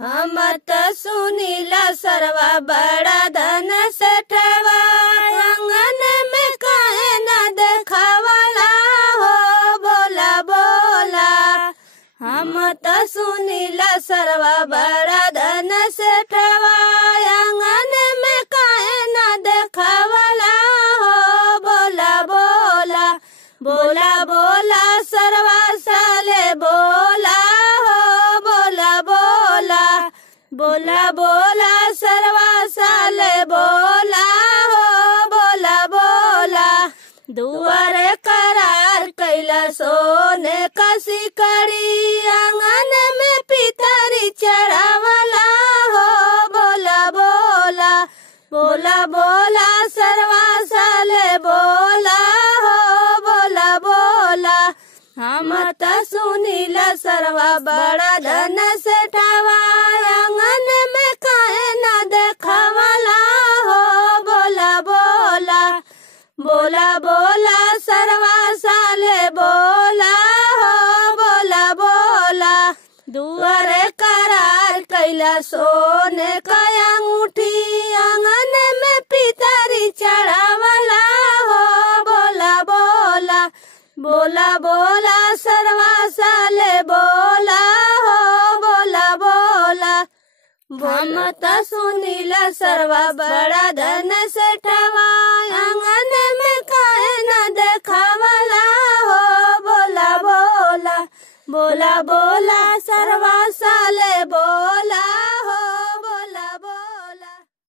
हम त सुनीला सरवा बड़ा धन सेठवा आंगन में काहे न देखावला हो बोला बोला। हम त सुनीला सरवा बड़ा धन सेठवा आंगन में काहे न देखावला हो बोला बोला। बोला बोला सरवा साले बोला हो बोला बोला। बोला बोला सरवा साले बोला हो बोला बोला। दुआरे करार कैला सोने का सिकड़ी आंगन में पितरी चढ़ावला हो बोला बोला। बोला बोला सरवा साले बोला हो बोला बोला। हम त सुनीला सरवा बड़ा धन सेठवा आंगन में काहे न देखावला हो बोला बोला। बोला बोला सरवा साले बोला हो बोला बोला। दुआरे करार कैला सोने का अंगूठी आंगन में पितरी चढ़ावला हो बोला बोला। बोला बोला सरवा साले बोला हो बोला बोला। हम त सुनीला सरवा बड़ा धन सेठवा आंगन में काहे न देखावला हो बोला बोला। बोला बोला